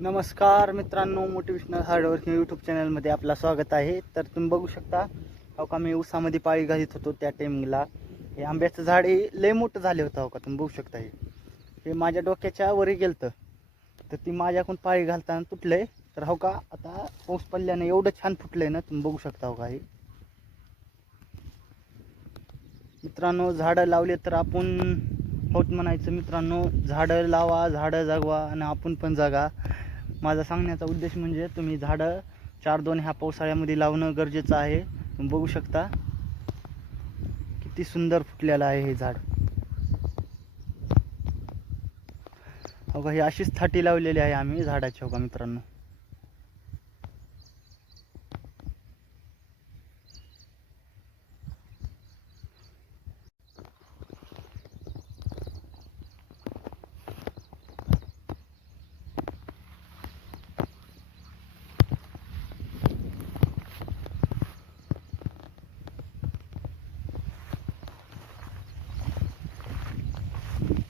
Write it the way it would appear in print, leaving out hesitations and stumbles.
नमस्कार मित्रांनो, motivational hardworking YouTube चॅनलमध्ये आपलं स्वागत आहे. तर तुम्ही बघू शकता हो का, मी ऊसामध्ये पाळी घालीत होतो त्या टाईमला हे आंब्याचं झाड हे लय मोठं झाले होतं. हो का, तुम्ही बघू शकता हे माझ्या डोक्याच्या वरी गेलतं, तर ती माझ्याकडून पाळी घालताना तुटलंय. तर हो का, आता पाऊस पडल्याने एवढं छान फुटलंय ना, तुम्ही बघू शकता. हो का, हे मित्रांनो, झाडं लावले तर आपण होत म्हणायचं. मित्रांनो, झाडं लावा, झाडं जगवा आणि आपण पण जगा. माझा सांगण्याचा उद्देश म्हणजे तुम्ही झाडं 4-2 ह्या पावसाळ्यामध्ये लावणं गरजेचं आहे. तुम्ही बघू शकता किती सुंदर फुटलेलं आहे हे झाड. हो का, ही अशीच थाटी लावलेली आहे आम्ही झाडाची. हो का मित्रांनो.